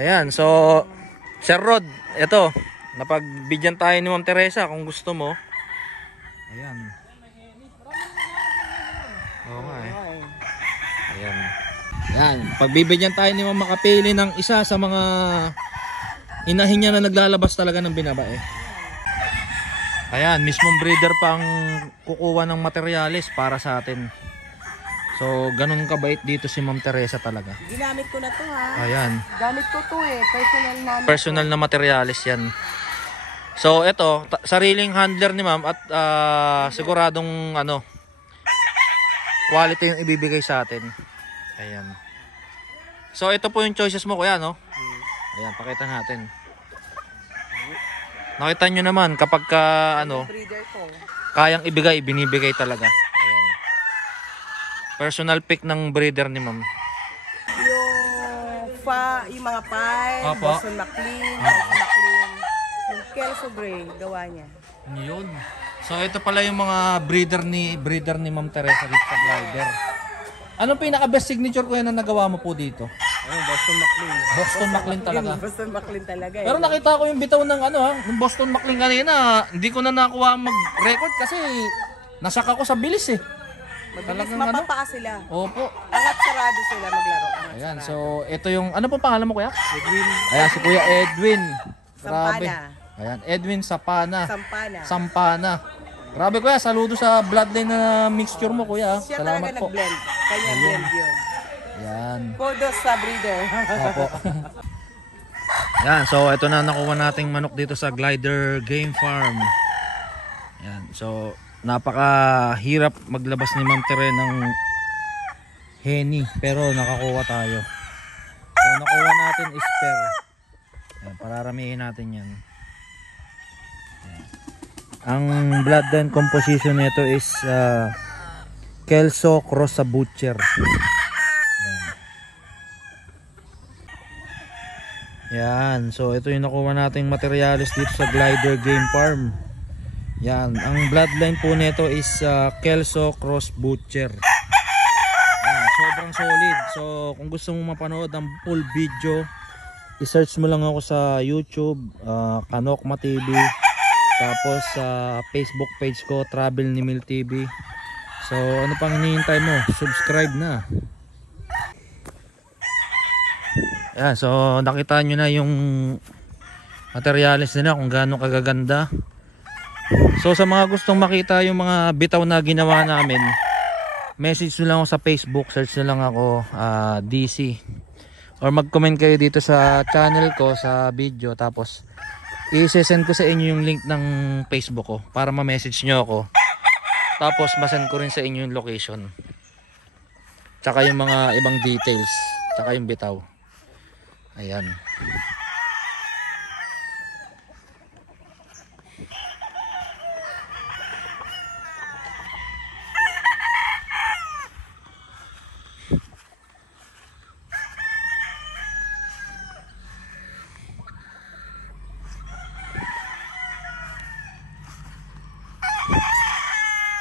Ayan, so Sir Rod, ito, napagbigyan tayo ni Ma'am Teresa kung gusto mo. Ayan. Oo nga eh. Ayan. Ayan, pagbibigyan tayo ni Ma'am makapili ng isa sa mga inahin niya na naglalabas talaga ng binabae. Ayan, mismong breeder pang kukuha ng materyales para sa atin. So, ganun kabait dito si Ma'am Teresa talaga. Ginamit ko na to ha. Ayan. Gamit ko to eh. Personal namin. Personal na materyales yan. So, ito, sariling handler ni Ma'am at siguradong quality yung ibibigay sa atin. Ayan. So, ito po yung choices mo, kuya, no? Ayan, pakita natin. Nakita nyo naman kapag Breeder ko. kayang ibigay, binibigay talaga. Ayan. Personal pick ng breeder ni Ma'am. Yung mga pie, Boston McLean, yung Kelso Gray, gawa niya. Yun. So ito pala yung mga breeder ni Ma'am Teresa dito sa glider. Anong pinaka best signature ko yan na nagawa mo po dito? Boston McLean. Boston McLean talaga. Boston McLean talaga. Pero nakita ko yung bitaw ng ng Boston McLean kanina. Hindi ko na nakuha mag-record kasi nasaka ko sa bilis eh. Mabilis mapapaa sila. Opo. Angat sarado sila maglaro. Ayan, so ito yung, ano po pangalan mo kuya? Edwin. Ayan, si Kuya Edwin. Grabe. Sampana. Ayan, Edwin Sampana. Sampana. Grabe kuya, saludo sa bloodline na mixture mo kuya. Siya Salamat talaga po. nag-blend. Kanya blend yun. Ayan. Podos sa breeder. Opo. Ayan, so ito na nakuha nating manok dito sa Glider Game Farm. Ayan, so napakahirap maglabas ni Ma'am Tere ng henny pero nakakuha tayo. So nakuha natin is pair. Ayan, pararamihin natin yan. Ayan. Ang bloodline composition nito is Kelso cross sa Butcher. Ayan. Yan, so ito yung nakuha nating materials dito sa Glider Game Farm. Yan, ang bloodline po nito is Kelso cross Butcher. Yan, sobrang solid. So kung gusto mo mapanood ang full video, i-search mo lang ako sa YouTube, Kanokma TV. Tapos sa Facebook page ko, Travel ni Mil TV. So ano pang hinihintay mo? Subscribe na. Yan, so nakita nyo na yung materials nila kung gaano kagaganda. So sa mga gustong makita yung mga bitaw na ginawa namin, message nyo lang ako sa Facebook, search nyo lang ako DC. Or mag-comment kayo dito sa channel ko sa video, tapos i-send ko sa inyo yung link ng Facebook ko para ma-message nyo ako. Tapos ma-send ko rin sa inyo yung location. Tsaka yung mga ibang details, tsaka yung bitaw. Ayan.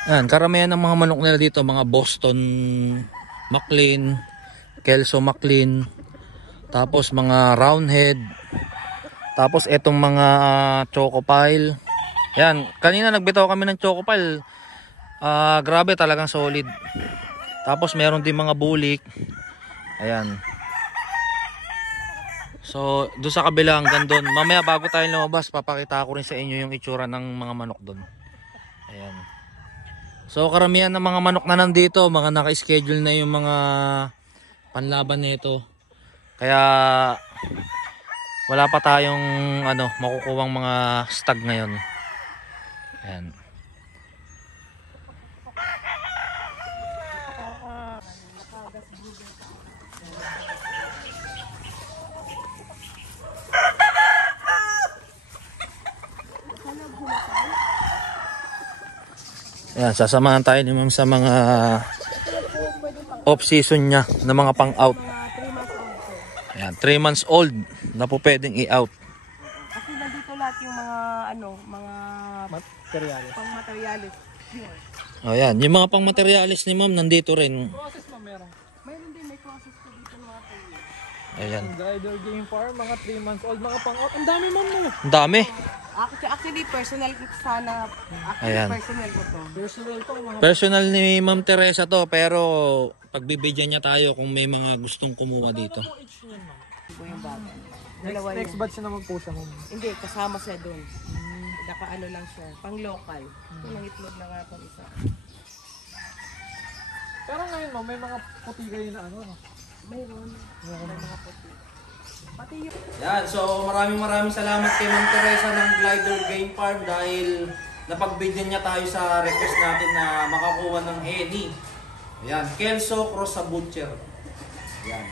Yan, karamihan ng mga manok nila dito, mga Boston McLean, Kelso McLean, tapos mga Roundhead, tapos etong mga Chocopile. Yan, kanina nagbitaw kami ng Chocopile. Grabe, talagang solid. Tapos meron din mga bulik. Ayan. So, doon sa kabila hanggang doon. Mamaya bago tayo lumabas, papakita ko rin sa inyo yung itsura ng mga manok doon. Ayan. So karamihan ng mga manok na nandito, mga naka-schedule na yung mga panlaban nito. Kaya wala pa tayong makukuhang mga stag ngayon. Ayan. Ayan, sasamahan tayo ni Ma'am sa mga off-season niya na mga pang-out. Ayan, 3 months old na po pwedeng i-out. Kasi nandito lahat yung mga materials. Pang-materials. O yan, yung mga pang-materials ni Ma'am nandito rin. Process mo meron. Mayroon din, may process ko dito mga tayo. Ayan. Glider Game Farm, mga 3 months old, mga pang-out. Ang dami ma'am mo. Ang dami. Actually, personal ko sana. Ayan. Personal ko to. Personal to, mga Personal ni Ma'am Teresa to, pero pagbibigyan niya tayo kung may mga gustong kumuha dito. age niyan ma'am. Ibo yung bata. Next batch na naman po siya ma'am. Hindi, kasama siya doon. Naka-ano lang siya. Pang-local. Ito lang itlog na nga itong isa. Pero ngayon ma'am, may mga puti kayo na ano. No? Mayroon. May mga puti. Pati yung... Yan, so maraming salamat kay Ma'am Teresa ng Glider Game Farm dahil napagbigyan niya tayo sa request natin na makakuha ng Henny. Yan, Kelso Cross sa Butcher. Yan.